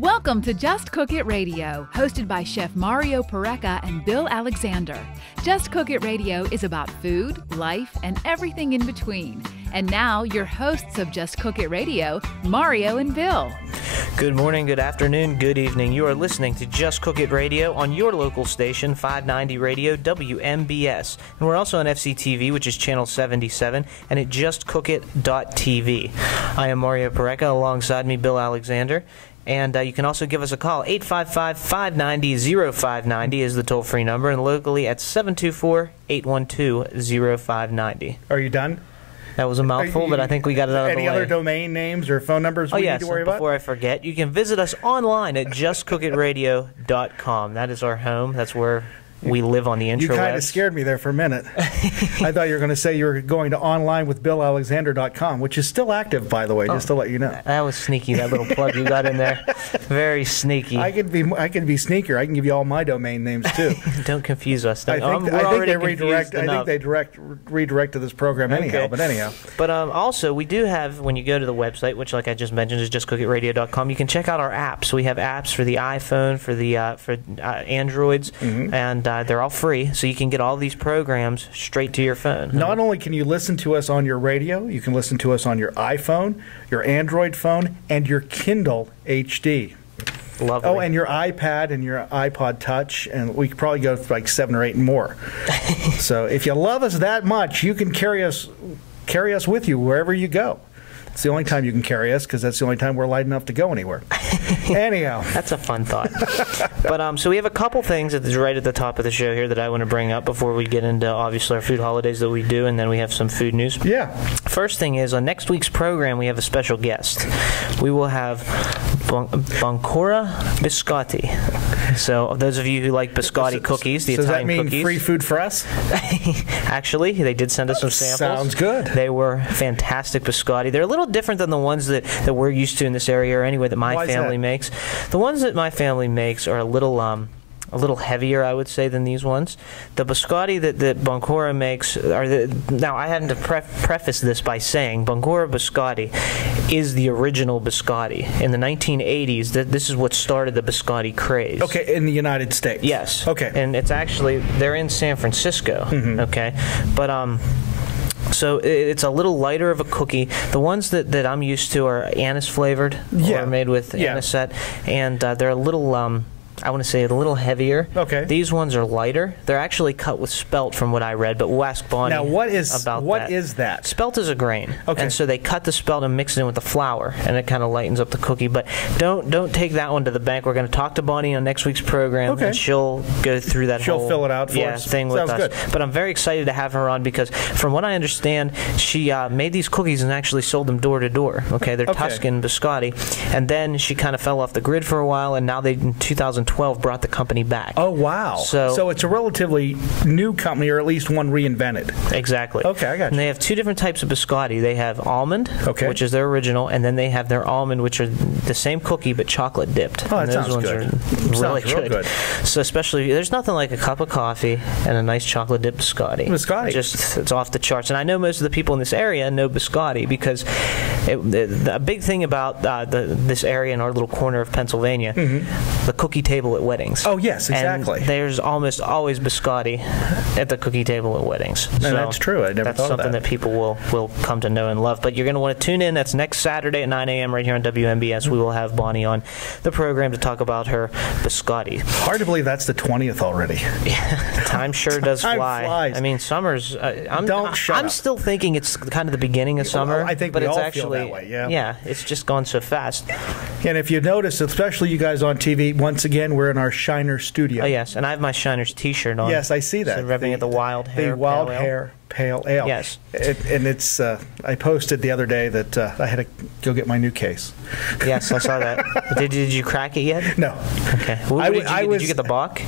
Welcome to Just Cook It Radio, hosted by Chef Mario Pareca and Bill Alexander. Just Cook It Radio is about food, life, and everything in between. And now, your hosts of Just Cook It Radio, Mario and Bill. Good morning, good afternoon, good evening. You are listening to Just Cook It Radio on your local station, 590 Radio WMBS. And we're also on FCTV, which is channel 77, and at justcookit.tv. I am Mario Pareca, alongside me, Bill Alexander. And you can also give us a call. 855-590-0590 is the toll-free number, and locally at 724-812-0590. Are you done? That was a mouthful, but I think we got it out of the way. Any other domain names or phone numbers we need to worry about? Before I forget, you can visit us online at justcookitradio.com. That is our home. That's where we live on the intrawebs. You kind of scared me there for a minute. I thought you were going to say you were going to onlinewithbillalexander.com, which is still active, by the way, just to let you know. That was sneaky, that little plug you got in there. Very sneaky. I can be sneakier. I can give you all my domain names, too. Don't confuse us. I think they redirect to this program anyhow, okay. But anyhow. But also, we do have, when you go to the website, which, like I just mentioned, is justcookitradio.com, you can check out our apps. We have apps for the iPhone, for the Androids, and they're all free, so you can get all these programs straight to your phone. Not only can you listen to us on your radio, you can listen to us on your iPhone, your Android phone, and your Kindle HD. Lovely. Oh, and your iPad and your iPod Touch, and we could probably go like 7 or 8 more. So if you love us that much, you can carry us with you wherever you go. It's the only time you can carry us, because that's the only time we're light enough to go anywhere. Anyhow. That's a fun thought. But so we have a couple things that's right at the top of the show here that I want to bring up before we get into, obviously, our food holidays that we do, and then we have some food news. Yeah. First thing is, on next week's program, we have a special guest. We will have Boncora Biscotti. So those of you who like biscotti cookies, the Italian cookies. Does that mean free food for us? Actually, they did send us some samples. Sounds good. They were fantastic biscotti. They're a little different than the ones that we're used to in this area, or anyway that my family makes. The ones that my family makes are a little heavier, I would say, than these ones. The biscotti that Boncora makes now I had to preface this by saying Boncora biscotti is the original biscotti. In the 1980s, this is what started the biscotti craze. Okay, in the United States. Yes. Okay. And it's actually, they're in San Francisco. Okay, but so it's a little lighter of a cookie. The ones that I'm used to are anise flavored, or made with anisette, and they're a little, I want to say, a little heavier. Okay. These ones are lighter. They're actually cut with spelt, from what I read, but we'll ask Bonnie about that. What is that? Spelt is a grain. Okay. And so they cut the spelt and mix it in with the flour, and it kind of lightens up the cookie. But don't take that one to the bank. We're going to talk to Bonnie on next week's program, and she'll go through that She'll fill it out for us. thing with us. Good. But I'm very excited to have her on, because from what I understand, she made these cookies and actually sold them door to door. Okay, they're Tuscan biscotti, and then she kind of fell off the grid for a while, and now in 2012 brought the company back. Oh, wow. So it's a relatively new company, or at least one reinvented. Exactly. Okay, I got you. And they have two different types of biscotti. They have almond, which is their original, and then they have their almond, which are the same cookie but chocolate dipped. Oh, that sounds good. Really good. So especially, there's nothing like a cup of coffee and a nice chocolate dipped biscotti. It's off the charts. And I know most of the people in this area know biscotti, because a big thing about this area in our little corner of Pennsylvania, the cookie table at weddings. Oh, yes, exactly. And there's almost always biscotti at the cookie table at weddings. And that's true. I never thought of that. That's something that people will come to know and love. But you're going to want to tune in. That's next Saturday at 9 a.m. right here on WMBS. We will have Bonnie on the program to talk about her biscotti. Hard to believe that's the 20th already. Yeah, time sure does fly. Flies. I mean, summer's... I'm still thinking it's kind of the beginning of summer. Well, I think but we it's all actually, feel that way, yeah. Yeah, it's just gone so fast. And if you notice, especially you guys on TV, once again, we're in our Shiner studio. Oh, yes, and I have my Shiners T-shirt on. Yes, I see that. So repping at the Wild Hair The Wild Hair Pale Ale. Yes. And it's, I posted the other day that I had to go get my new case. Yes, I saw that. Did you crack it yet? No. Okay. Did you get the Bach?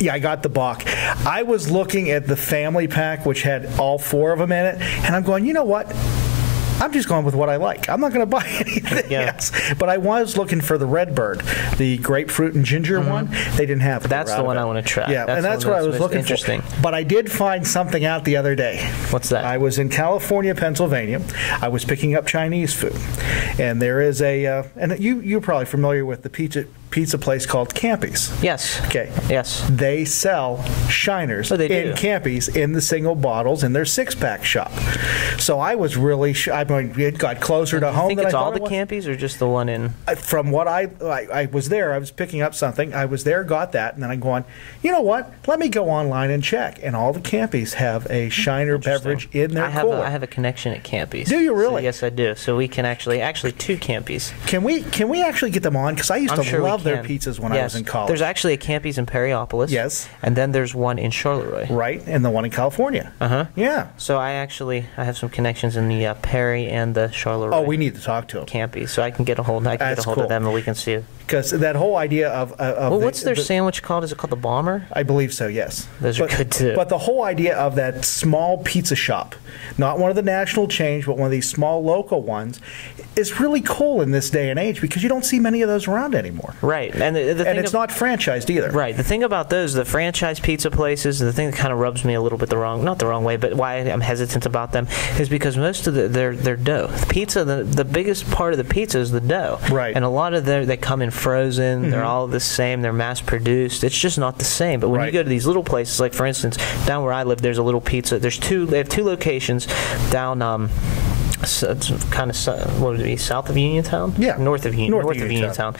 Yeah, I got the Bach. I was looking at the family pack, which had all 4 of them in it, and I'm going, you know what? I'm just going with what I like. I'm not going to buy anything else. But I was looking for the Redbird, the grapefruit and ginger one. They didn't have it. That's the one I want to try. Yeah, and that's what I was looking for. But I did find something out the other day. What's that? I was in California, Pennsylvania. I was picking up Chinese food. And there is a, and you're probably familiar with the pizza place called Campy's. Yes. Okay. Yes. They sell shiners in Campy's in the single bottles in their 6-pack shop. So I was really, it got closer to home. Do you think it's all the Campy's or just the one in? From what I was there, I was picking up something. I was there, got that, and then I'm going, you know what? Let me go online and check. And all the Campy's have a shiner beverage in their cooler. I have a connection at Campy's. Do you really? So yes, I do. So we can actually 2 Campy's. Can we actually get them on? Because I used to love their pizzas when I was in college. There's actually a Campy's in Perryopolis. Yes. And then there's one in Charleroi. Right, and the one in California. Uh-huh. Yeah. So I have some connections in the Perry and the Charleroi. Oh, we need to talk to them. Campy's, so I can get a hold of them and we can see it. Because that whole idea of what's their sandwich called? Is it called the Bomber? I believe so, yes. Those are good too. But the whole idea of that small pizza shop, not one of the national chains, but one of these small local ones, is really cool in this day and age because you don't see many of those around anymore. Right. And it's not franchised either. Right. The thing about those, the franchise pizza places, the thing that kind of rubs me a little bit not the wrong way, but why I'm hesitant about them is because most of their dough. Pizza, the biggest part of the pizza is the dough. Right. And a lot of they come in frozen. Mm-hmm. They're all the same. They're mass produced. It's just not the same. But when you go to these little places, like for instance, down where I live, there's a little pizza. They have 2 locations down so it's kind of, what would it be, south of Uniontown? Yeah. North of Uniontown.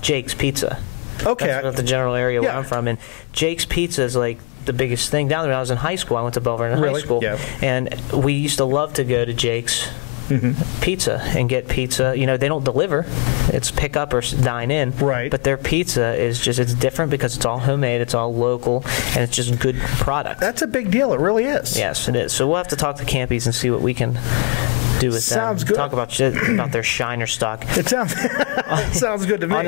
Jake's Pizza. Okay. That's the general area where I'm from. And Jake's Pizza is like the biggest thing down there. When I was in high school, I went to Belle Vernon High School. Yeah. And we used to love to go to Jake's pizza and get pizza. They don't deliver. It's pick up or dine in. Right. But their pizza is it's different because it's all homemade, it's all local, and it's just good product. That's a big deal. It really is. Yes, it is. So we'll have to talk to Campy's and see what we can do with sounds them. Good. Talk about their shiner stock. It sounds good to me. On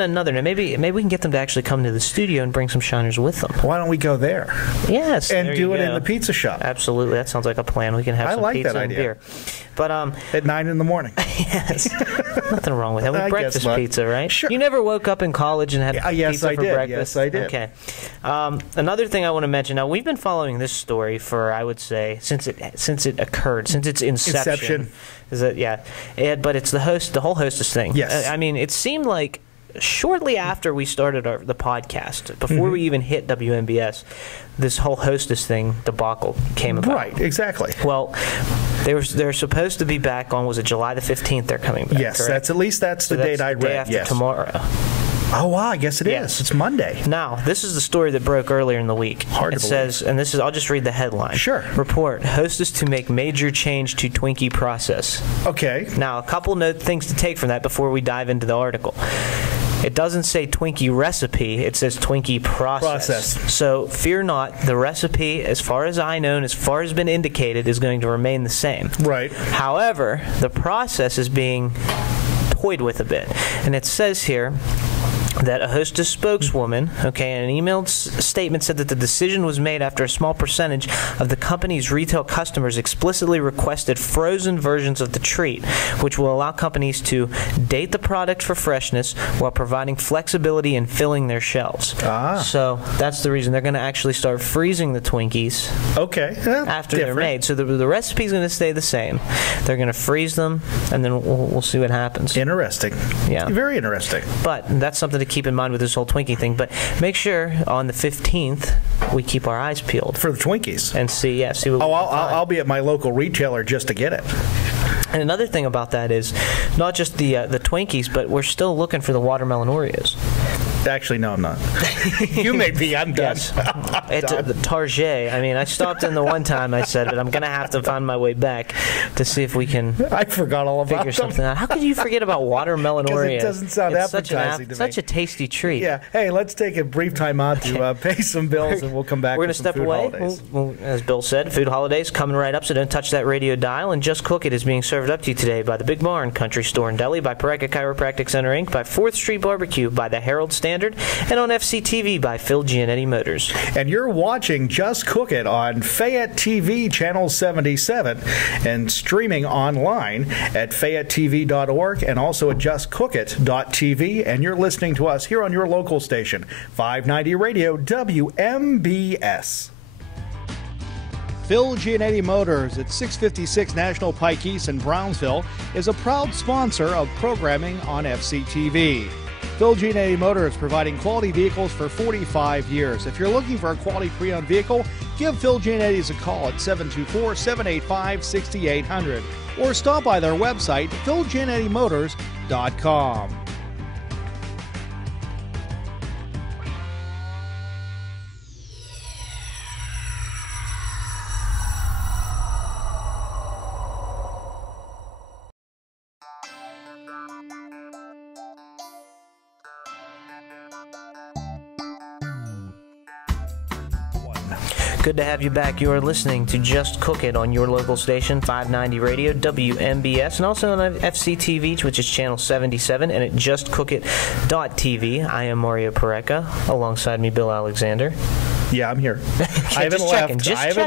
another note, maybe we can get them to actually come to the studio and bring some shiners with them. Why don't we go there? Yes, and do it in the pizza shop. Absolutely, that sounds like a plan. We can have some pizza and beer. But at 9 in the morning. Yes, nothing wrong with that. With breakfast pizza, right? Sure. You never woke up in college and had pizza for breakfast. Yes, I did. Okay. Another thing I want to mention. Now we've been following this story for, I would say, since it occurred, since its inception. Is it? Yeah. But it's the whole hostess thing. Yes. I mean, it seemed like shortly after we started the podcast, before we even hit WMBS, this whole hostess thing debacle came about. Right, exactly. Well, they're supposed to be back on, was it July the 15th they're coming back? Yes, correct? that's the date I read. Day after tomorrow. Oh, wow, I guess it is. It's Monday. Now, this is the story that broke earlier in the week. Hard to believe. Says, and I'll just read the headline. Sure. Report, hostess to make major change to Twinkie process. Okay. Now, a couple things to take from that before we dive into the article. It doesn't say Twinkie recipe, it says Twinkie process. So fear not, the recipe, as far as I know and as far as been indicated, is going to remain the same. Right. However, the process is being toyed with a bit. And it says here that a hostess spokeswoman, in an emailed statement said that the decision was made after a small percentage of the company's retail customers explicitly requested frozen versions of the treat, which will allow companies to date the product for freshness while providing flexibility in filling their shelves. So that's the reason they're going to actually start freezing the Twinkies after they're made. So the recipe is going to stay the same. They're going to freeze them, and then we'll see what happens. Interesting. Yeah. Very interesting. But that's something to keep in mind with this whole Twinkie thing. But make sure on the 15th we keep our eyes peeled for the Twinkies and see what. I'll be at my local retailer just to get it. And another thing about that is not just the Twinkies, but we're still looking for the watermelon Oreos. Actually, no, I'm not. You may be. I'm done. Yes. At the Target. I mean, I stopped in the one time I said, but I'm going to have to find my way back to see if we can. I forgot all about figure something out. How could you forget about watermelon Oreos? It doesn't sound appetizing to me. Such a tasty treat. Yeah. Hey, let's take a brief time out to pay some bills, and we'll come back. We're going to step away. As Bill said, food holidays coming right up, so don't touch that radio dial. And Just Cook It is being served up to you today by the Big Barn Country Store and Deli, by Pareca Chiropractic Center Inc., by 4th Street Barbecue, by the Herald Standard, and on FCTV by Phil Gianetti Motors. And your You're watching Just Cook It on Fayette TV Channel 77 and streaming online at FayetteTV.org and also at JustCookIt.tv. And you're listening to us here on your local station, 590 Radio WMBS. Phil Giannetti Motors at 656 National Pike East in Brownsville is a proud sponsor of programming on FCTV. Phil Giannetti Motors providing quality vehicles for 45 years. If you're looking for a quality pre-owned vehicle, give Phil Giannetti's a call at 724-785-6800 or stop by their website, PhilGiannettiMotors.com. Good to have you back. You are listening to Just Cook It on your local station, 590 Radio, WMBS, and also on FCTV, which is channel 77, and at justcookit.tv. I am Mario Pareca. Alongside me, Bill Alexander. Yeah, I'm here. I haven't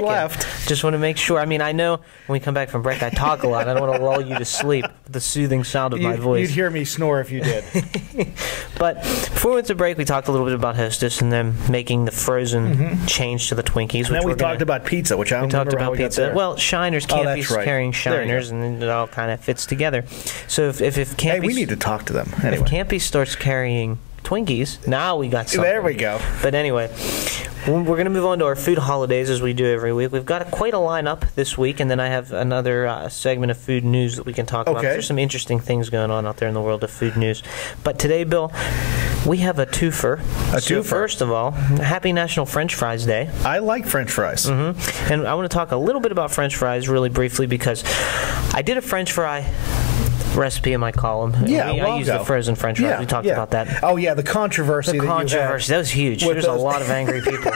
left. Just want to make sure. I mean, I know when we come back from break, I talk a lot. I don't want to lull you to sleep with the soothing sound of my voice. You'd hear me snore if you did. But before we went to break, we talked a little bit about Hostess and them making the frozen change to the Twinkies. And then we talked about pizza, which I don't remember how we got there. Well, Shiners, Campy's carrying Shiners, and it all kind of fits together. So if Campy's... Hey, we need to talk to them. Anyway. If Campy starts carrying Twinkies, now we got something. There we go. But anyway, we're going to move on to our food holidays as we do every week. We've got quite a lineup this week, and then I have another segment of food news that we can talk about. There's some interesting things going on out there in the world of food news. But today, Bill, we have a twofer. So first of all, happy National French Fries Day. I like French fries. And I want to talk a little bit about French fries really briefly because I did a French fry recipe in my column. Yeah, I used the frozen French fries. We talked about that. Oh, yeah, the controversy that you had. That was huge. There's a lot of angry people.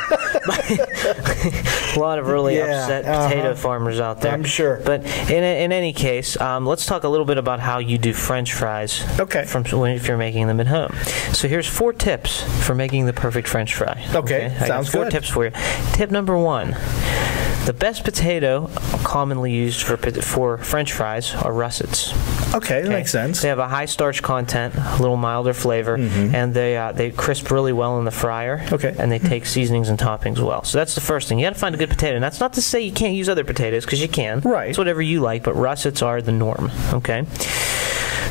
A lot of really upset potato farmers out there. I'm sure. But in any case, let's talk a little bit about how you do French fries if you're making them at home. So here's 4 tips for making the perfect French fry. Okay, I got 4 tips for you. Tip number 1. The best potato commonly used for French fries are russets. Okay, that makes sense. They have a high starch content, a little milder flavor, and they crisp really well in the fryer. Okay. And they take seasonings and toppings well. So that's the first thing. You got to find a good potato. And that's not to say you can't use other potatoes, because you can. Right. It's whatever you like, but russets are the norm. Okay.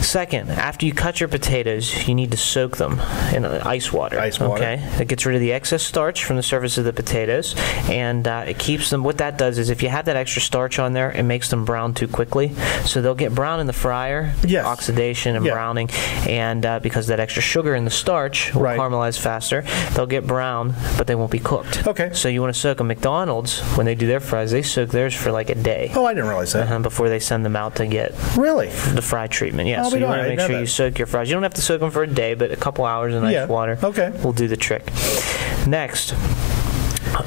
Second, after you cut your potatoes, you need to soak them in ice water. Okay, that gets rid of the excess starch from the surface of the potatoes, and it keeps them. What that does is, if you have that extra starch on there, it makes them brown too quickly. So they'll get brown in the fryer, oxidation and browning, and because of that extra sugar in the starch will caramelize faster, they'll get brown, but they won't be cooked. Okay. So you want to soak them. McDonald's, when they do their fries, they soak theirs for like a day. Oh, I didn't realize that. Before they send them out to get the fry treatment. Yeah. So you want to make sure you soak your fries. You don't have to soak them for a day, but a couple hours in ice water will do the trick. Next,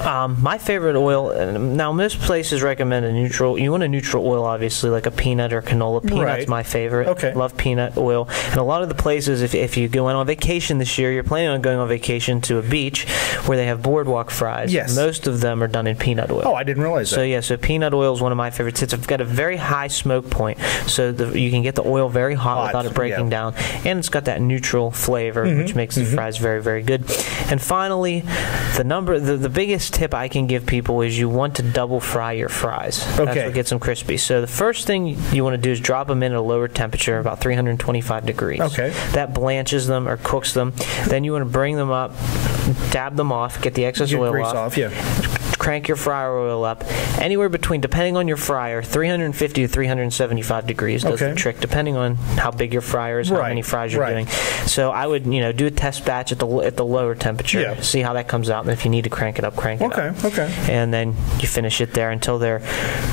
my favorite oil, now most places recommend a neutral. You want a neutral oil, obviously, like a peanut or canola. Peanut's my favorite. Okay. Love peanut oil. And a lot of the places, if you go on vacation this year, you're planning on going on vacation to a beach where they have boardwalk fries. Yes. Most of them are done in peanut oil. Oh, I didn't realize that. So peanut oil is one of my favorites. It's got a very high smoke point, so you can get the oil very hot without it breaking down. And it's got that neutral flavor, which makes the fries very, very good. And finally, the biggest tip I can give people is you want to double fry your fries. That's what gets them crispy. So the first thing you want to do is drop them in at a lower temperature, about 325 degrees. Okay. That blanches them or cooks them. Then you want to bring them up, dab them off, get the excess oil off. Crank your fryer oil up anywhere between, depending on your fryer, 350 to 375 degrees does the trick, depending on how big your fryer is, how many fries you're doing. So I would, do a test batch at the lower temperature, see how that comes out, and if you need to crank it up, crank it up. Okay. And then you finish it there until they're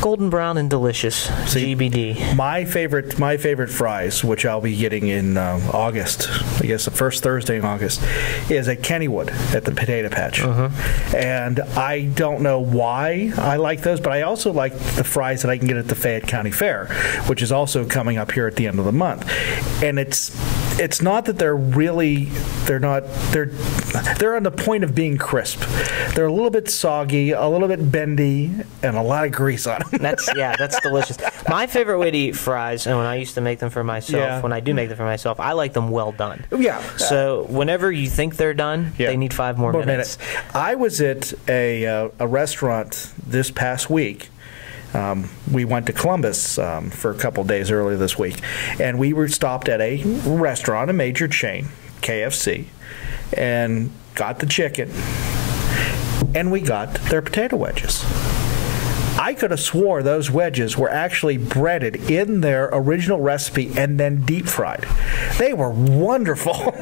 golden brown and delicious. GBD. My favorite fries, which I'll be getting in August, I guess the first Thursday in August, is at Kennywood at the Potato Patch. And I don't know why I like those, but I also like the fries that I can get at the Fayette County Fair, which is also coming up here at the end of the month. And it's it's not that they're on the point of being crisp. They're a little bit soggy, a little bit bendy, and a lot of grease on them. That's delicious. My favorite way to eat fries, and when I used to make them for myself, when I do make them for myself, I like them well done. Yeah. So whenever you think they're done, they need 5 more minutes. I was at a restaurant this past week. We went to Columbus for a couple days earlier this week, and we were stopped at a restaurant, a major chain, KFC, and got the chicken, and we got their potato wedges. I could have swore those wedges were actually breaded in their original recipe and then deep fried. They were wonderful.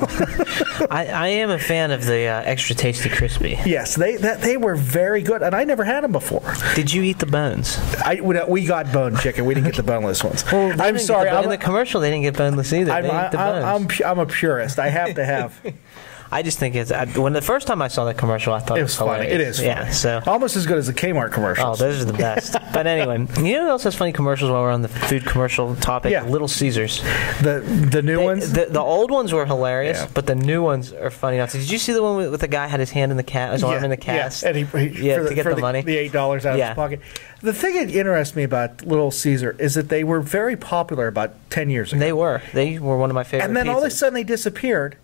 I am a fan of the extra tasty crispy. Yes, they were very good, and I never had them before. Did you eat the bones? We got bone chicken. We didn't get the boneless ones. Well, I'm sorry. In the commercial, they didn't get boneless either. I'm a purist. I have to have. I just think it's when the first time I saw that commercial, I thought it was funny. It is funny. Yeah, so almost as good as the Kmart commercials. Oh, those are the best. But anyway, you know who else has funny commercials while we're on the food commercial topic? Yeah. Little Caesars. The new ones? The old ones were hilarious, but the new ones are funny. Now, did you see the one with the guy had his hand in the his arm in the cast? Yeah, and to get the money. The $8 out of his pocket. The thing that interests me about Little Caesar is that they were very popular about 10 years ago. They were one of my favorite. And then all of a sudden they disappeared,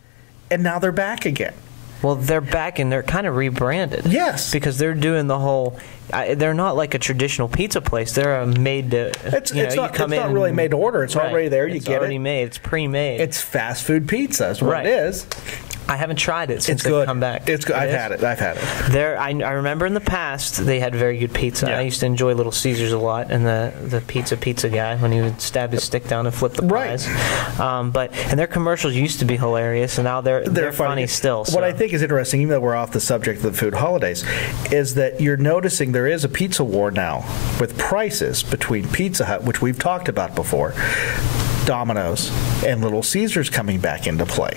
and now they're back again. Well, they're back and they're kind of rebranded. Yes. Because they're doing the whole... they're not like a traditional pizza place. They're made to... It's not really made to order. It's already there. You get it. It's already made. It's pre-made. It's fast food pizza is what it is. I haven't tried it since they've come back. It's good. I've had it. I remember in the past they had very good pizza. Yeah. I used to enjoy Little Caesars a lot, and the pizza guy when he would stab his stick down and flip the pies. And their commercials used to be hilarious, and now they're funny still. So. What I think is interesting, even though we're off the subject of the food holidays, is that you're noticing there is a pizza war now with prices between Pizza Hut, which we've talked about before, Domino's, and Little Caesars coming back into play.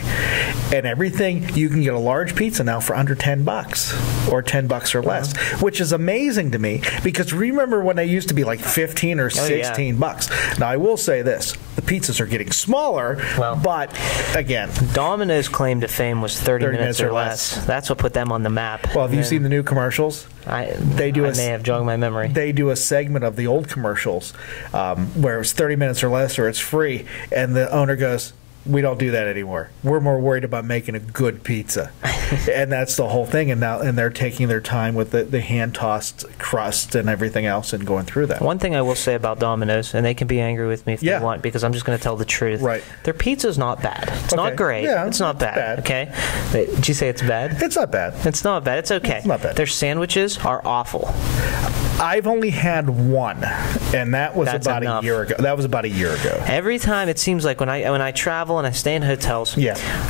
And everything, you can get a large pizza now for under $10 or $10 or less, which is amazing to me because remember when they used to be like 15 or 16 bucks. Now I will say this, the pizzas are getting smaller, but again, Domino's claim to fame was 30 minutes or less. That's what put them on the map. Well, have you seen the new commercials? I may have jogged my memory. They do a segment of the old commercials where it's 30 minutes or less or it's free, and the owner goes, we don't do that anymore. We're more worried about making a good pizza. And that's the whole thing. And they're taking their time with the hand-tossed crust and everything else and going through that. One thing I will say about Domino's, and they can be angry with me if they want, because I'm just going to tell the truth. Right. Their pizza's not bad. It's not great. Yeah, it's not bad. Okay? Did you say it's bad? It's not bad. It's not bad. It's okay. It's not bad. Their sandwiches are awful. I've only had one, and that was about a year ago. That was about a year ago. Every time it seems like when I travel and I stay in hotels,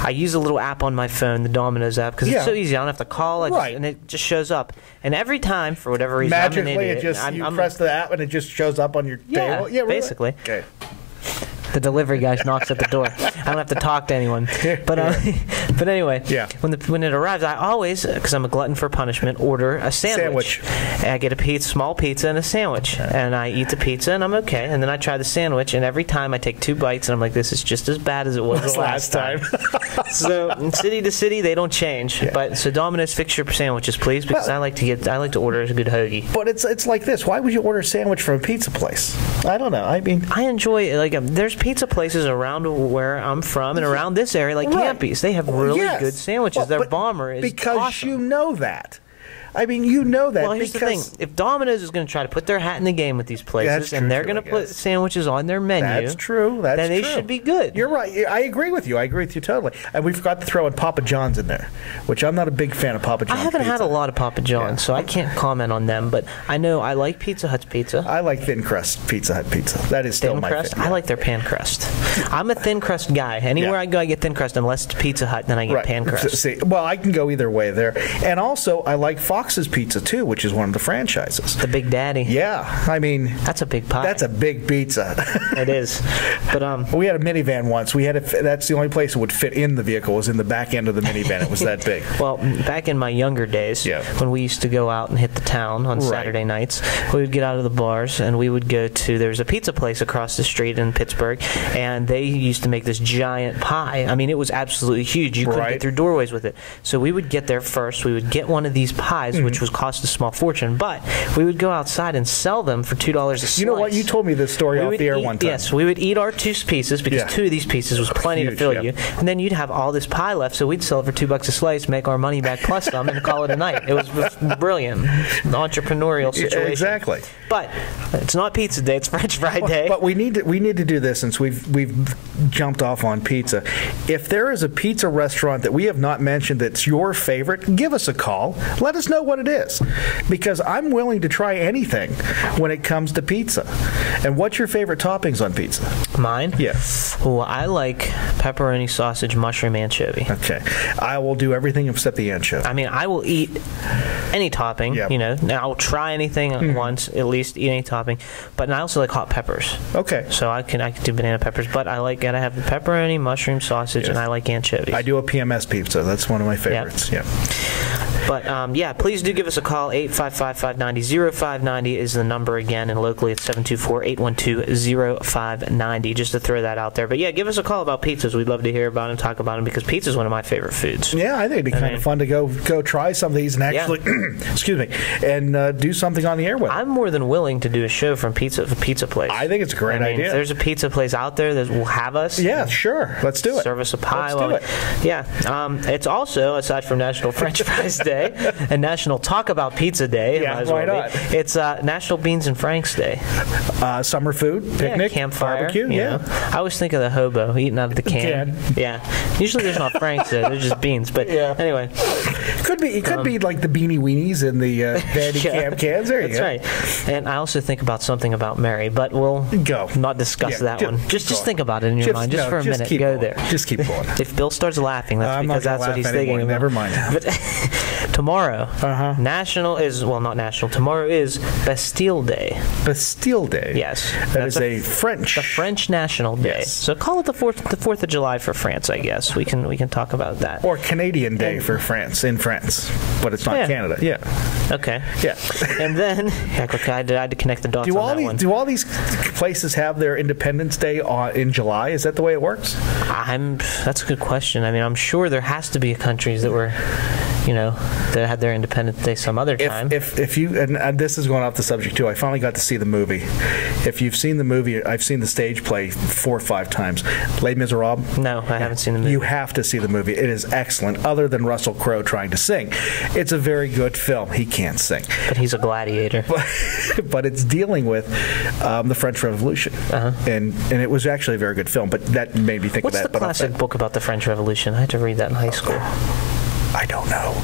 I use a little app on my phone, the Domino's app, because it's so easy. I don't have to call, and it just shows up. And every time, for whatever reason, magically, I'm an idiot. you press the app and it just shows up on your table. Yeah, basically. Okay. The delivery guy knocks at the door. I don't have to talk to anyone. But anyway, when it arrives, I always, because I'm a glutton for punishment, order a sandwich. And I get a small pizza and a sandwich, and I eat the pizza and I'm okay. And then I try the sandwich, and every time I take 2 bites, and I'm like, this is just as bad as it was the last time. So city to city, they don't change. But so Domino's, fix your sandwiches, please, because I like to order a good hoagie. But it's like this. Why would you order a sandwich from a pizza place? I don't know. I mean, I enjoy there's pizza places around where I'm from and around this area, like Campy's. They have really good sandwiches. Their bomber is awesome. You know that. I mean, you know that. Well, here's the thing. If Domino's is going to try to put their hat in the game with these places, and they're going to put sandwiches on their menu, that's true. Then they should be good. You're right. I agree with you. totally. And we forgot to throw in Papa John's in there, which I'm not a big fan of Papa John's. I haven't had a lot of Papa John's, so I can't comment on them. But I know I like Pizza Hut's pizza. I like thin crust Pizza Hut pizza. That is still my favorite. I like their pan crust. I'm a thin crust guy. Anywhere I go, I get thin crust. Unless it's Pizza Hut, then I get pan crust. See, well, I can go either way there. And also, I like Fox Fox's Pizza too, which is one of the franchises. The Big Daddy. Yeah, I mean that's a big pie. That's a big pizza. It is. But we had a minivan once. That's the only place it would fit in the vehicle was in the back end of the minivan. It was that big. Well, back in my younger days, when we used to go out and hit the town on Saturday nights, we would get out of the bars and we would go to, there was a pizza place across the street in Pittsburgh, and they used to make this giant pie. I mean, it was absolutely huge. You couldn't get through doorways with it. So we would get there first. We would get one of these pies, which was cost a small fortune, but we would go outside and sell them for $2 a slice. You know what? You told me this story off the air one time. Yes, we would eat our 2 pieces because 2 of these pieces was plenty to fill you, and then you'd have all this pie left, so we'd sell it for $2 a slice, make our money back plus some, and call it a night. It was brilliant. An entrepreneurial situation. Exactly. But it's not pizza day, it's French fry day. But we need to do this since we've jumped off on pizza. If there is a pizza restaurant that we have not mentioned that's your favorite, give us a call. Let us know what it is. Because I'm willing to try anything when it comes to pizza. And what's your favorite toppings on pizza? Mine? Yes. Well, I like pepperoni, sausage, mushroom, anchovy. Okay. I will do everything except the anchovy. I mean, I will eat any topping, you know. Now, I'll try anything once, at least eat any topping. But I also like hot peppers. Okay. So I can do banana peppers, but gotta have the pepperoni, mushroom, sausage, and I like anchovies. I do a PMS pizza. That's one of my favorites. Yeah. But, please do give us a call. 855-590-0590 is the number again, and locally it's 724-812-0590, just to throw that out there. But, give us a call about pizzas. We'd love to hear about them, talk about them, because pizza is one of my favorite foods. Yeah, I think it'd be kind of fun to go try some of these and actually, excuse me, and do something on the air with it. I'm more than willing to do a show from pizza place. I think it's a great idea. If there's a pizza place out there that will have us. Yeah, sure. Let's do it. Serve us a pie. Let's do it. Yeah. It's also, aside from National French Fries Day and National Talk About Pizza Day, why not? It's National Beans and Franks Day. Summer food, picnic, campfire, barbecue. Yeah. I always think of the hobo eating out of the can. Yeah. Usually there's not Franks there. There's just beans. But anyway. It could be like the Beanie Weenies and the Vandy Camp cans. There you go. That's right. And I also think about something about Mary, but we'll not discuss that one. Just think about it in your mind, just for a minute. Go there. Just keep going. If Bill starts laughing, that's because that's what he's thinking about. Never mind. But tomorrow, not national. Tomorrow is Bastille Day. Bastille Day. Yes, that is the French National Day. Yes. So call it the 4th of July for France, I guess. We can talk about that. Or Canadian Day for France in France, but it's not Canada. Yeah. Okay. Yeah. And then I had to connect the dots on that one. Do all these places have their Independence Day in July? Is that the way it works? That's a good question. I mean, I'm sure there has to be countries that were, that had their Independence Day some other time. If you and this is going off the subject too. I finally got to see the movie. If you've seen the movie, I've seen the stage play 4 or 5 times. Les Miserables. No, I haven't seen the movie. You have to see the movie. It is excellent. Other than Russell Crowe trying to sing, it's a very good film. He can't sing, but he's a gladiator. But it's dealing with the French Revolution, and it was actually a very good film. But that made me think of that. What's the classic book about the French Revolution? I had to read that in high school. I don't know.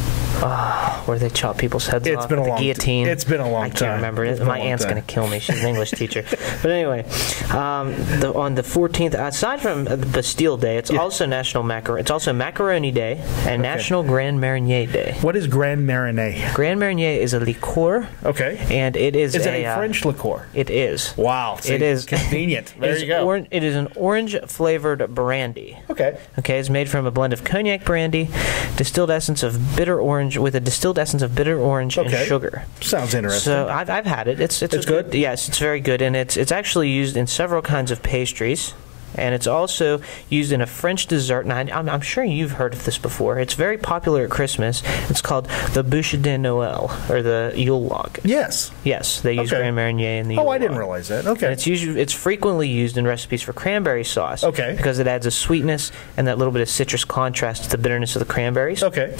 Where they chop people's heads off with the guillotine. It's been a long time. I can't remember it. My aunt's going to kill me. She's an English teacher. But anyway, on the 14th, aside from the Bastille Day, it's also National It's also Macaroni Day and National Grand Marnier Day. What is Grand Marnier? Grand Marnier is a liqueur. Okay. And it is it a French liqueur? It is. Wow. See, it is convenient. There you go. It is an orange-flavored brandy. Okay. Okay. It's made from a blend of cognac brandy, distilled essence of bitter orange and sugar. Sounds interesting. So I've had it. It's good? Yes, it's very good, and it's actually used in several kinds of pastries. And it's also used in a French dessert, and I'm sure you've heard of this before. It's very popular at Christmas. It's called the bûche de Noël, or the Yule log. Yes. Yes, they use Grand Marnier in the Yule log. I didn't realize that. Okay. And it's frequently used in recipes for cranberry sauce. Okay. Because it adds a sweetness and that little bit of citrus contrast to the bitterness of the cranberries. Okay.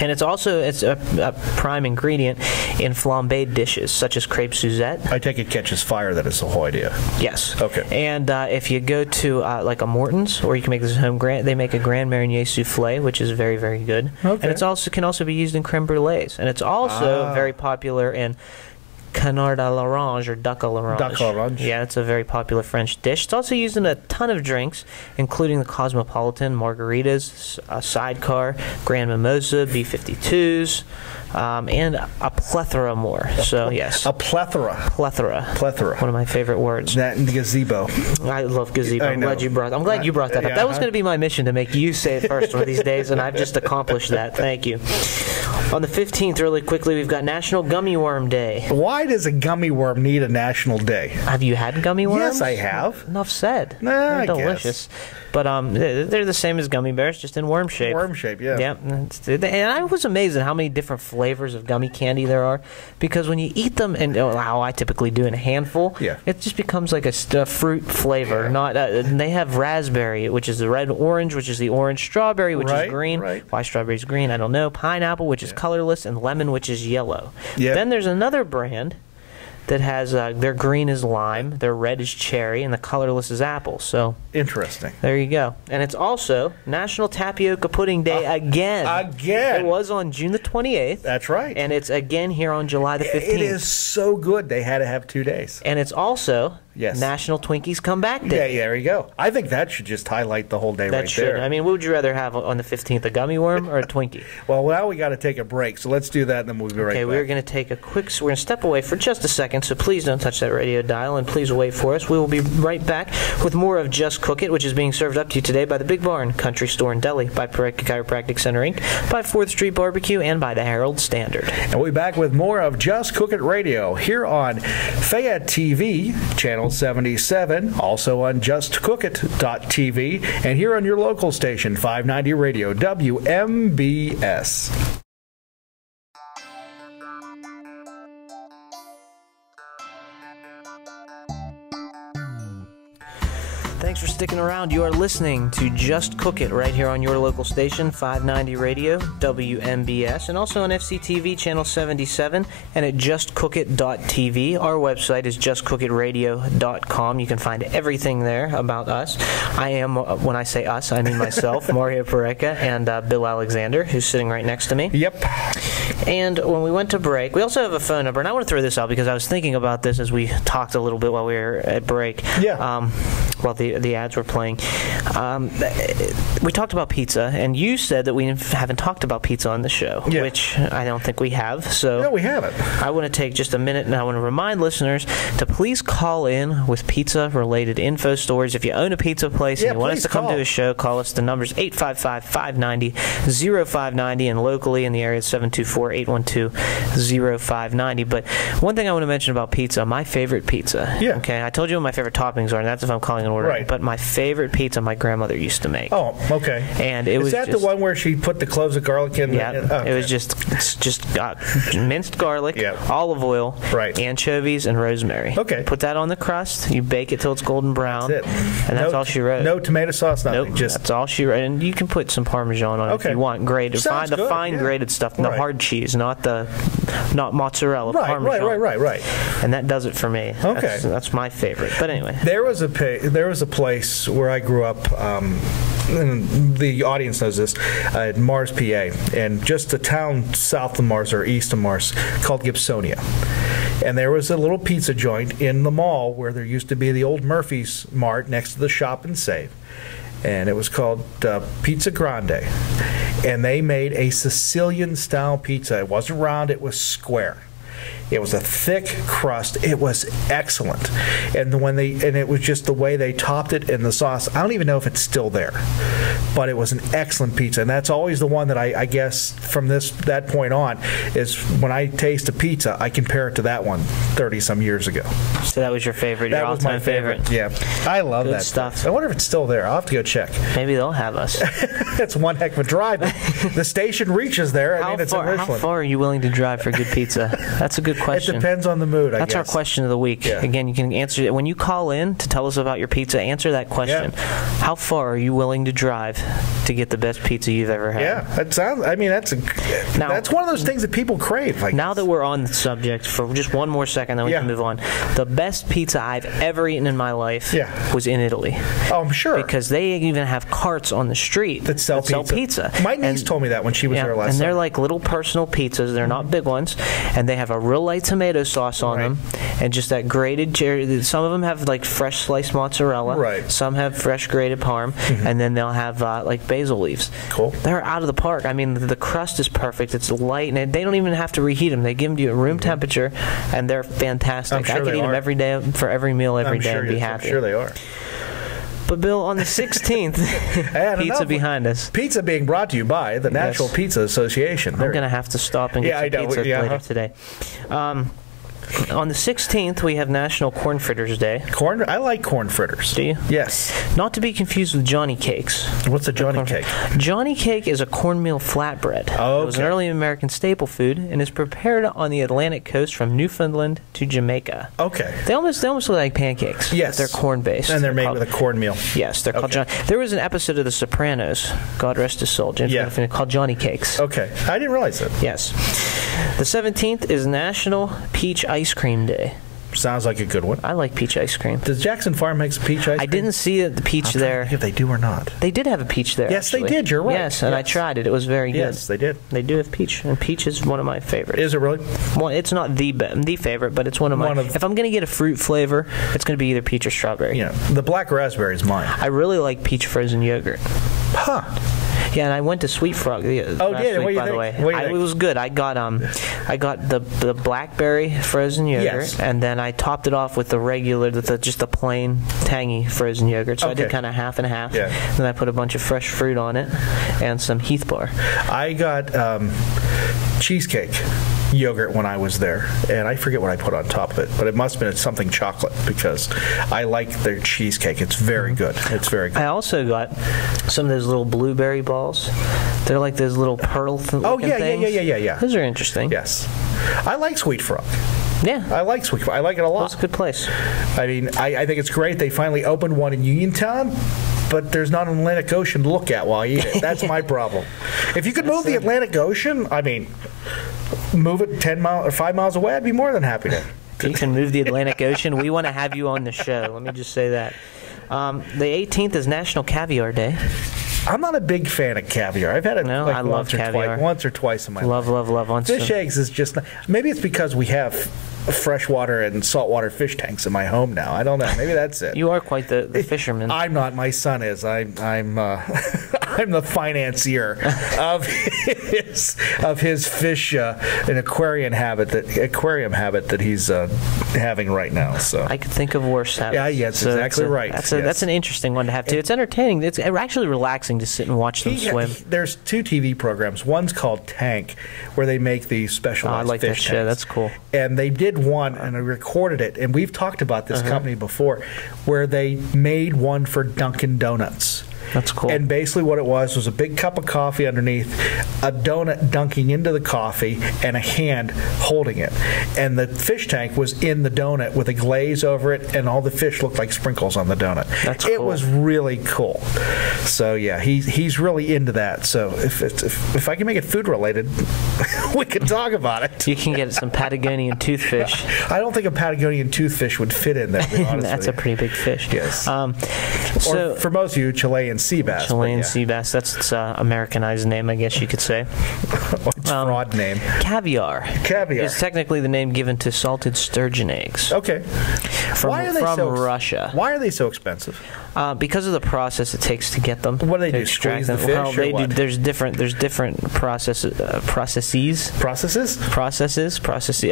And it's a prime ingredient in flambéed dishes, such as crepe Suzette. I take it catches fire. That is the whole idea. Yes. Okay. And if you go to like a Morton's, or you can make this at home. They make a Grand Marnier soufflé, which is very, very good. Okay. And can also be used in creme brulees, and it's also very popular in canard à l'orange or duck à l'orange. Duck à l'orange. Yeah, it's a very popular French dish. It's also used in a ton of drinks, including the Cosmopolitan, margaritas, sidecar, Grand Mimosa, B-52s, and a plethora more. So, yes. A plethora. Plethora. Plethora. One of my favorite words. That and gazebo. I love gazebo. I'm glad you brought that up. That was going to be my mission, to make you say it first one of these days, and I've just accomplished that. Thank you. On the 15th, really quickly, we've got National Gummy Worm Day. Why does a gummy worm need a national day? Have you had gummy worms? Yes, I have. Enough said. They're delicious. But they're the same as gummy bears, just in worm shape. Worm shape, yeah. Yeah. And I was amazed at how many different flavors of gummy candy there are, because when you eat them, and how I typically do in a handful, it just becomes like a fruit flavor. Not they have raspberry, which is the red orange, which is the orange strawberry, which is green. Right. Why strawberry is green, I don't know. Pineapple, which is colorless, and lemon, which is yellow. Yep. Then there's another brand that has their green is lime, their red is cherry, and the colorless is apple. So interesting. There you go. And it's also National Tapioca Pudding Day again. Again. It was on June the 28th. That's right. And it's again here on July the 15th. It is so good. They had to have 2 days. And it's also National Twinkies Comeback Day. Yeah, there you go. I think that should just highlight the whole day right there. I mean, what would you rather have on the 15th, a gummy worm or a Twinkie? Well, now we got to take a break, so let's do that, and then we'll be right back. Okay, we're going to take a quick, we're going to step away for just a second, so please don't touch that radio dial, and please wait for us. We will be right back with more of Just Cook It, which is being served up to you today by the Big Barn Country Store and Deli, by Pareka Chiropractic Center, Inc., by 4th Street Barbecue, and by the Herald Standard. And we'll be back with more of Just Cook It Radio here on Fayette TV, Channel 77, also on JustCookIt.tv, and here on your local station, 590 Radio, WMBS. Thanks for sticking around. You are listening to Just Cook It right here on your local station, 590 Radio, WMBS, and also on FCTV Channel 77 and at justcookit.tv. Our website is justcookitradio.com. You can find everything there about us. I am, when I say us, I mean myself, Mario Pareka, and Bill Alexander, who's sitting right next to me. Yep. And when we went to break, we also have a phone number, and I want to throw this out because I was thinking about this as we talked a little bit while we were at break. Yeah. While the ads were playing. We talked about pizza, and you said that we haven't talked about pizza on the show, which I don't think we have. So no, we haven't. I want to take just a minute, and I want to remind listeners to please call in with pizza-related info stories. If you own a pizza place and you want us to come to a show, call us. The number's 855-590-0590, and locally in the area, 724-812-0590. But one thing I want to mention about pizza, my favorite pizza. Yeah. Okay, I told you what my favorite toppings are, and that's if I'm calling an order. Right. But my favorite pizza my grandmother used to make. Oh, okay. And it was Is that just, the one where she put the cloves of garlic in? Yeah. Okay. It was just minced garlic, olive oil, anchovies, and rosemary. Okay. Put that on the crust. You bake it till it's golden brown. That's it. And that's all she wrote. No tomato sauce, nothing. Nope. Just that's all she wrote. And you can put some Parmesan on it if you want. Grated. Sounds the good. fine grated stuff, the hard cheese, not mozzarella. Parmesan. Right. And that does it for me. Okay. That's my favorite. But anyway. There was a place where I grew up, and the audience knows this, at Mars, PA, and just a town south of Mars or east of Mars called Gibsonia. And there was a little pizza joint in the mall where there used to be the old Murphy's Mart next to the Shop and Save. And it was called Pizza Grande. And they made a Sicilian-style pizza. It wasn't round, it was square. It was a thick crust. It was excellent. And it was just the way they topped it and the sauce. I don't even know if it's still there. But it was an excellent pizza. And that's always the one that I guess from that point on is when I taste a pizza, I compare it to that one 30-some years ago. So that was your favorite, your all-time my favorite. Yeah. I love Good that stuff. I wonder if it's still there. I'll have to go check. Maybe they'll have us. It's one heck of a drive. The station reaches there. How it's in Richland. How far are you willing to drive for good pizza? That's a good question. It depends on the mood, I guess. That's our question of the week. Yeah. Again, you can answer it. When you call in to tell us about your pizza, answer that question. Yeah. How far are you willing to drive to get the best pizza you've ever had? Yeah, that's one of those things that people crave. Now that we're on the subject, for just one more second, then we can move on. The best pizza I've ever eaten in my life was in Italy. Oh, I'm sure. Because they even have carts on the street that sell pizza. My niece told me that when she was there last And they're summer. like little personal pizzas. They're not big ones. And they have a real light tomato sauce on them, and just that grated cherry. Some of them have like fresh sliced mozzarella. Right. Some have fresh grated parm, and then they'll have like basil leaves. Cool. They're out of the park. I mean, the crust is perfect. It's light, and they don't even have to reheat them. They give them to you at room temperature, and they're fantastic. I'm sure I could eat them every day for every meal every day and be happy. I'm sure they are. But Bill, on the 16th, pizza behind us. Pizza being brought to you by the National Pizza Association. I'm going to have to stop and get some pizza later today. On the 16th, we have National Corn Fritters Day. I like corn fritters. Do you? Yes. Not to be confused with Johnny Cakes. What's a Johnny Cake? Johnny Cake is a cornmeal flatbread. Oh, It was an early American staple food and is prepared on the Atlantic coast from Newfoundland to Jamaica. Okay. They almost look like pancakes. Yes. They're corn-based. And they're made with a cornmeal. Yes, they're called Johnny. There was an episode of The Sopranos, God rest his soul, called Johnny Cakes. Okay. I didn't realize that. Yes. The 17th is National Peach Ice Cream Day. Sounds like a good one. I like peach ice cream. Does Jackson Farm make some peach ice cream? I didn't see the peach there. If they do or not. They did have a peach there. Yes, actually. they did. You're right. Yes, and I tried it. It was very good. Yes, they did. They do have peach, and peach is one of my favorites. Is it really? Well, it's not the favorite, but it's one of my. If I'm going to get a fruit flavor, it's going to be either peach or strawberry. Yeah, the black raspberry is mine. I really like peach frozen yogurt. Huh. Yeah, and I went to Sweet Frog last week, by the way. It was good. I got the blackberry frozen yogurt, and then I topped it off with the regular, just the plain tangy frozen yogurt. So I did kind of half and half. Yeah. Then I put a bunch of fresh fruit on it and some Heath bar. I got cheesecake yogurt when I was there, and I forget what I put on top of it, but it must have been something chocolate because I like their cheesecake. It's very good. It's very good. I also got some of those little blueberry balls. They're like those little pearl things. Yeah. Those are interesting. Yes. I like Sweet Frog. Yeah. I like Sweet Frog. I like it a lot. It's a good place. I mean, I think it's great they finally opened one in Uniontown, but there's not an Atlantic Ocean to look at while I eat it. That's my problem. If you could move the Atlantic Ocean, I mean, move it 10 miles or 5 miles away, I'd be more than happy to. If you can move the Atlantic Ocean, we want to have you on the show. Let me just say that. The 18th is National Caviar Day. I'm not a big fan of caviar. I've had it once or twice in my life. Love. Fish eggs is just not, maybe it's because we have freshwater and saltwater fish tanks in my home now. I don't know. Maybe that's it. You are quite the fisherman. I'm not. My son is. I'm I'm the financier of his fish and aquarium habit that he's having right now. So I could think of worse habits. Yeah, that's exactly right. That's an interesting one to have too. It's entertaining. It's actually relaxing to sit and watch them swim. There's 2 TV programs. One's called Tank, where they make these specialized I like fish that show. tanks. That's cool. And they did one, and I recorded it, and we've talked about this company before, where they made one for Dunkin' Donuts. That's cool. And basically what it was a big cup of coffee underneath, a donut dunking into the coffee, and a hand holding it. And the fish tank was in the donut with a glaze over it, and all the fish looked like sprinkles on the donut. That's cool. It was really cool. So yeah, he's really into that. So if I can make it food related, we can talk about it. You can get some Patagonian toothfish. I don't think a Patagonian toothfish would fit in there, to be honest That's with a pretty big fish. Yes. So or for most of you, Chilean sea bass. Chilean sea bass. That's its Americanized name, I guess you could say. What's fraud name? Caviar. Caviar. Is technically the name given to salted sturgeon eggs. Okay. From Russia. Why are they so expensive? Because of the process it takes to get them. What do they do? Extract Squeeze them. the fish, or what? There's different processes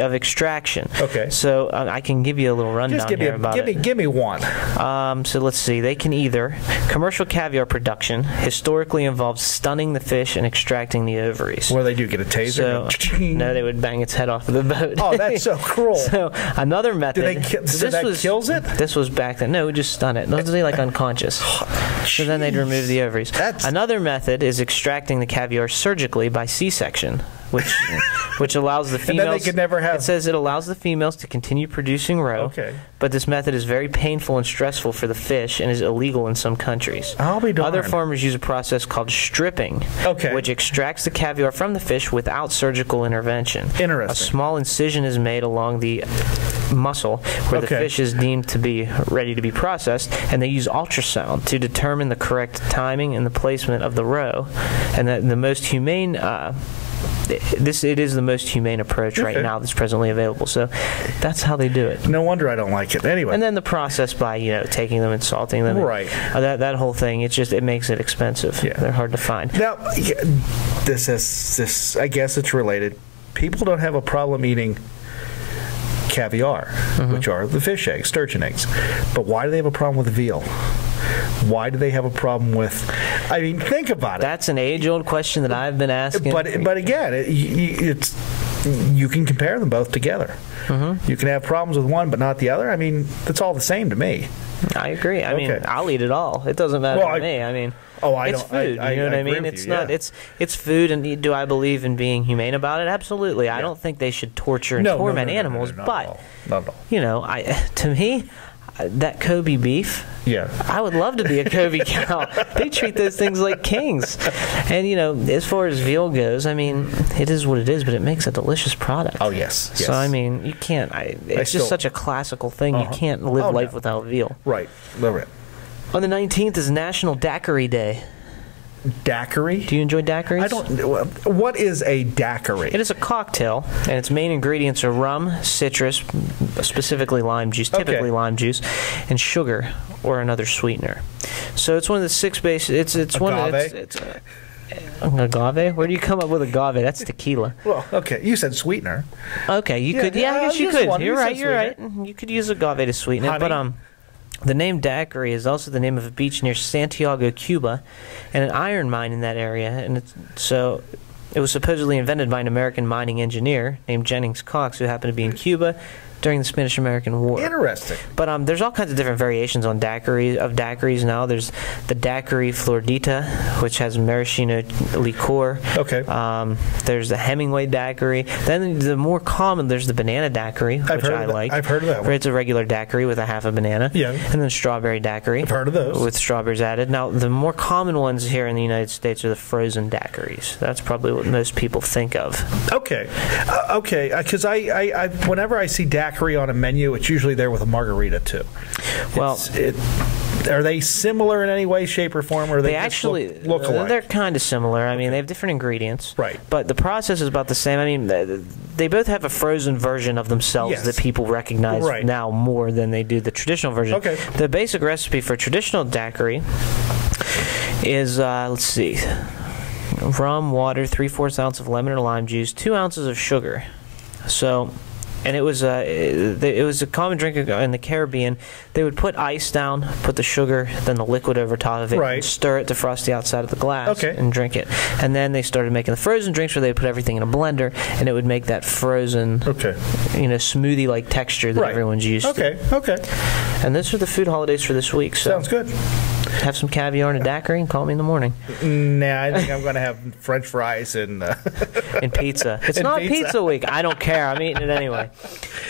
of extraction. Okay. So I can give you a little rundown Give me one. So let's see. They can either commercial caviar production historically involves stunning the fish and extracting the ovaries. What do they do? Get a taser? No, they would bang its head off of the boat. Oh, that's so cruel. So another method. Kills it? This was back then. No, it would just stun it. Those are like unconscious. So then they'd remove the ovaries. Another method is extracting the caviar surgically by C-section, which allows the females. And then they could never have. It says it allows the females to continue producing roe. Okay. But this method is very painful and stressful for the fish and is illegal in some countries. I'll be darned. Other farmers use a process called stripping, which extracts the caviar from the fish without surgical intervention. Interesting. A small incision is made along the muscle where the fish is deemed to be ready to be processed, and they use ultrasound to determine the correct timing and the placement of the roe. And the most humane it is the most humane approach right now that's presently available. So that's how they do it. No wonder I don't like it. Anyway. And then the process by taking them and salting them. Right. That whole thing. It makes it expensive. Yeah. They're hard to find. Now, this I guess it's related. People don't have a problem eating caviar, which are the fish eggs, sturgeon eggs. But why do they have a problem with veal? Why do they have a problem with? I mean, think about it. That's an age-old question that I've been asking. But again, you can compare them both together. You can have problems with one, but not the other. I mean, it's all the same to me. I agree. I mean, I'll eat it all. It doesn't matter to me. I mean, it's food. You know what I mean? It's not. It's food. And do I believe in being humane about it? Absolutely. Yeah. I don't think they should torture and torment animals. But not at all. To me, that Kobe beef. Yeah. I would love to be a Kobe cow. They treat those things like kings. And, as far as veal goes, I mean, it is what it is, but it makes a delicious product. Oh, yes. So, I mean, you can't. It's just such a classical thing. You can't live life without veal. Right. On the 19th is National Daiquiri Day. Daiquiri? Do you enjoy daiquiris? What is a daiquiri? It is a cocktail, and its main ingredients are rum, citrus, specifically lime juice, typically lime juice, and sugar or another sweetener. So it's one of the 6 base. It's one of agave? Where do you come up with agave? That's tequila. Well, okay. You said sweetener. Okay, you could. Yeah, I guess you could. You're right. You could use agave to sweeten it, but the name daiquiri is also the name of a beach near Santiago, Cuba, and an iron mine in that area. And it was supposedly invented by an American mining engineer named Jennings Cox, who happened to be in Cuba during the Spanish-American War. Interesting. But there's all kinds of different variations on daiquiris now. There's the daiquiri floridita, which has maraschino liqueur. Okay. There's the Hemingway daiquiri. Then the more common, there's the banana daiquiri, which I like. I've heard of that one. It's a regular daiquiri with a half a banana. Yeah. And then strawberry daiquiri. I've heard of those. With strawberries added. Now, the more common ones here in the United States are the frozen daiquiris. That's probably what most people think of. Okay. Because I whenever I see daiquiri on a menu, it's usually there with a margarita too. Well, are they similar in any way, shape, or form, or they actually look alike? They're kind of similar. I mean, they have different ingredients, right? But the process is about the same. I mean, they both have a frozen version of themselves that people recognize now more than they do the traditional version. Okay. The basic recipe for traditional daiquiri is let's see, rum, water, 3/4 ounce of lemon or lime juice, 2 ounces of sugar. So. And it was a common drink in the Caribbean. They would put ice down, put the sugar, then the liquid over top of it, and stir it to frost the outside of the glass, and drink it. And then they started making the frozen drinks where they would put everything in a blender, and it would make that frozen, smoothie-like texture that everyone's used to. Okay. And those are the food holidays for this week. So sounds good. Have some caviar and a daiquiri and call me in the morning. Nah, I think I'm going to have French fries and pizza. It's not pizza week. I don't care. I'm eating it anyway.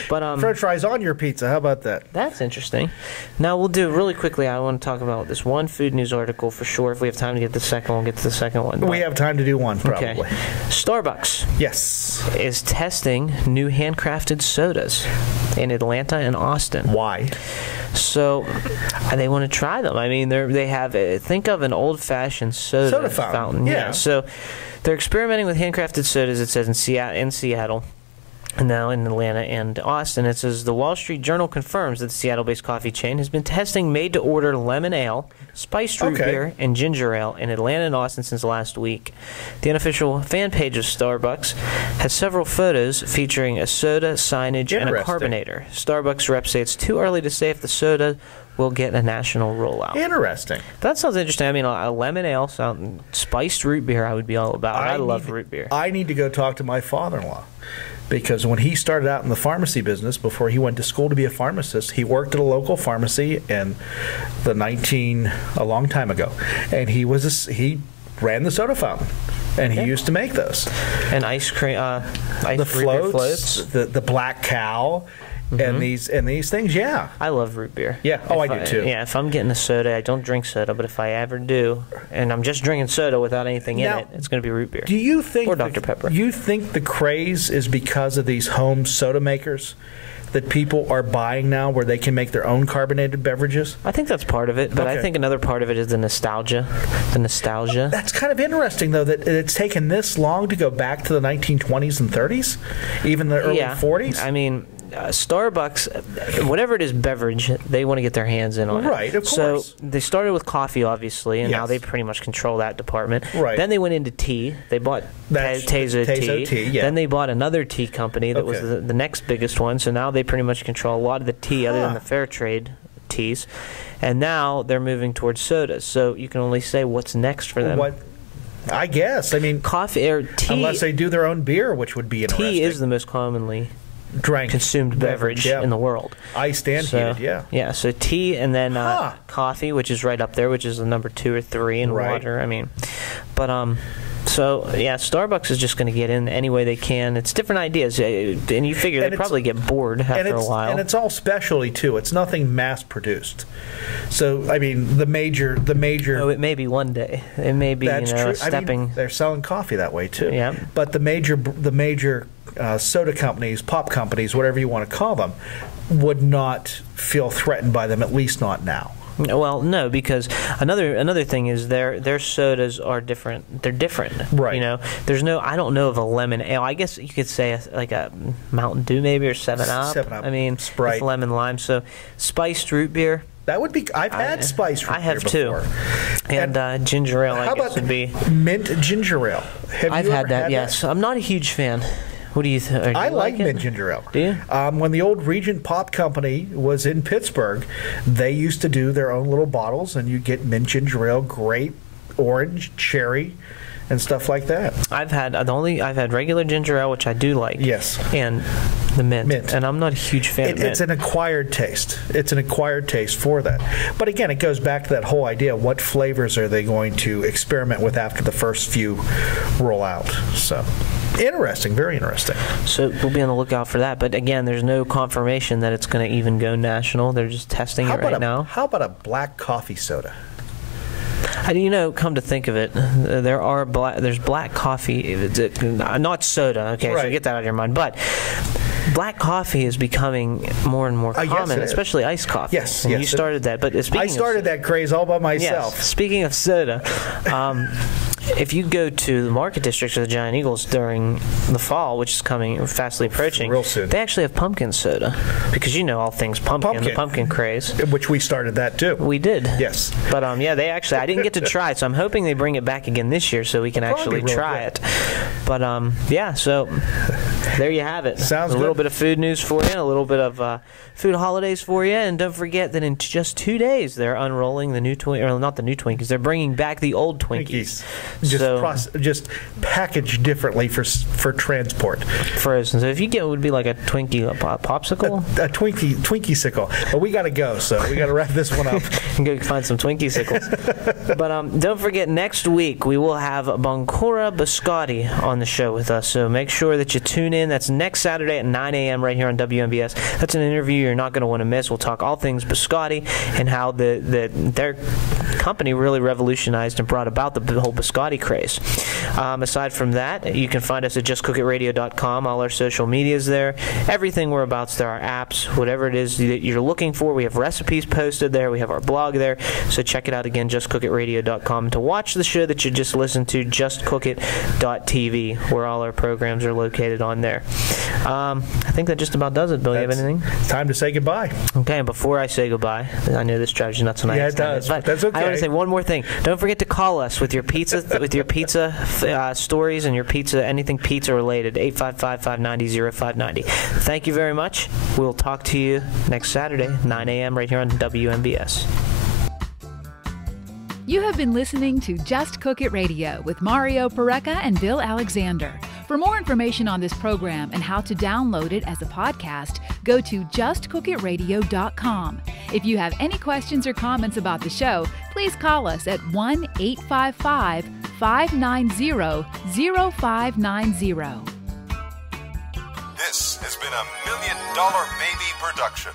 But French fries on your pizza. How about that? That's interesting. Now we'll do really quickly. I want to talk about this one food news article for sure. If we have time to get the second one, we'll get to the second one. We have time to do one probably. Okay. Starbucks. Yes. Is testing new handcrafted sodas in Atlanta and Austin. Why? So they want to try them. I mean, they have think of an old-fashioned soda fountain. Yeah. So they're experimenting with handcrafted sodas. It says in Seattle. And now in Atlanta and Austin, it says the Wall Street Journal confirms that the Seattle-based coffee chain has been testing made-to-order lemon ale, spiced root beer, and ginger ale in Atlanta and Austin since last week. The unofficial fan page of Starbucks has several photos featuring a soda, signage, and a carbonator. Starbucks reps say it's too early to say if the soda will get a national rollout. Interesting. That sounds interesting. I mean, a lemon ale, spiced root beer I would be all about. I love root beer. I need to go talk to my father-in-law. Because when he started out in the pharmacy business, before he went to school to be a pharmacist, he worked at a local pharmacy in a long time ago, and he ran the soda fountain, and he used to make those. And ice cream, the floats, the Black Cow. And these things, I love root beer. Yeah. I do too. Yeah, if I'm getting a soda, I don't drink soda, but if I ever do, and I'm just drinking soda without anything in it, it's going to be root beer. Do you think or Dr. Pepper? You think the craze is because of these home soda makers that people are buying now where they can make their own carbonated beverages? I think that's part of it, but I think another part of it is the nostalgia. That's kind of interesting, though, that it's taken this long to go back to the 1920s and 30s, even the early 40s. I mean, Starbucks, whatever it is beverage, they want to get their hands in on it. Right, of course. So they started with coffee, obviously, and now they pretty much control that department. Right. Then they went into tea. They bought Tezo Tea. Yeah. Then they bought another tea company that was the next biggest one. So now they pretty much control a lot of the tea other than the fair trade teas. And now they're moving towards sodas. So you can only say what's next for them. I guess. I mean, coffee or tea. Unless they do their own beer, which would be interesting. Tea is the most commonly consumed beverage in the world. Iced and heated, Yeah, so tea and then coffee, which is right up there, which is the number 2 or 3, and water. I mean, but so yeah, Starbucks is just going to get in any way they can. It's different ideas, and you figure they probably get bored after a while. And it's all specialty too. It's nothing mass produced. So I mean, the major. Oh, it may be one day. It may be true. stepping. I mean, they're selling coffee that way too. Yeah. But the major soda companies, pop companies, whatever you want to call them, would not feel threatened by them, at least not now. Well, no, because another thing is their sodas are different. They're different, right? You know, there's no. I don't know of a lemon ale. I guess you could say like a Mountain Dew maybe or 7-Up. 7-Up. I mean, Sprite, with lemon lime. So spiced root beer. That would be. I've had spiced root beer. I have before. Too. And ginger ale. I guess would be mint ginger ale. I've had that. Yes, I'm not a huge fan. What do you think? I like mint ginger ale. Do you? When the old Regent Pop Company was in Pittsburgh, they used to do their own little bottles, and you get mint ginger ale, grape, orange, cherry, and stuff like that. I've had regular ginger ale, which I do like. Yes. And the mint. And I'm not a huge fan of mint. It's an acquired taste. It's an acquired taste for that. But again, it goes back to that whole idea: what flavors are they going to experiment with after the first few roll out? So. Interesting, very interesting. So we'll be on the lookout for that. But again, there's no confirmation that it's going to even go national. They're just testing it right now. How about a black coffee soda? Come to think of it, there's black coffee, not soda. Okay, so get that out of your mind. But black coffee is becoming more and more common, especially iced coffee. Yes, and you started that. But I started that craze all by myself. Yes, speaking of soda, if you go to the market districts of the Giant Eagles during the fall, which is coming fastly approaching, real soon, they actually have pumpkin soda because all things pumpkin, the pumpkin craze. Which we started that too. We did. Yes. But they actually, I didn't get to try it, so I'm hoping they bring it back again this year so we can actually try it. But so there you have it. Sounds good. A little bit of food news for you, a little bit of food holidays for you, and don't forget that in just 2 days they're unrolling the new not the new Twinkies. They're bringing back the old Twinkies. Just packaged differently for transport. Frozen. So if you get, it would be like a Twinkie popsicle? A Twinkie-sicle. But we got to go, so we got to wrap this one up. And go find some Twinkie-sickles. But don't forget, next week we will have Boncora Biscotti on the show with us. So make sure that you tune in. That's next Saturday at 9 a.m. right here on WMBS. That's an interview you're not going to want to miss. We'll talk all things biscotti and how their company really revolutionized and brought about the whole biscotti craze. Aside from that, you can find us at justcookitradio.com. All our social medias there. Everything we're about there, our apps, whatever it is that you're looking for. We have recipes posted there. We have our blog there. So check it out again, justcookitradio.com. To watch the show that you just listened to, justcookit.tv, where all our programs are located on there. I think that just about does it, Bill. You have anything? Time to say goodbye. Okay, and before I say goodbye, I know this drives you nuts when I it does, but that's okay. I want to say one more thing. Don't forget to call us with your pizza stories and your anything pizza related. 855-590-0590. Thank you very much. We'll talk to you next Saturday, 9 a.m. right here on WMBS. You have been listening to Just Cook It Radio with Mario Pareca and Bill Alexander. For more information on this program and how to download it as a podcast, go to justcookitradio.com. If you have any questions or comments about the show, please call us at 1-855-590-0590. This has been a $1 Million Baby production.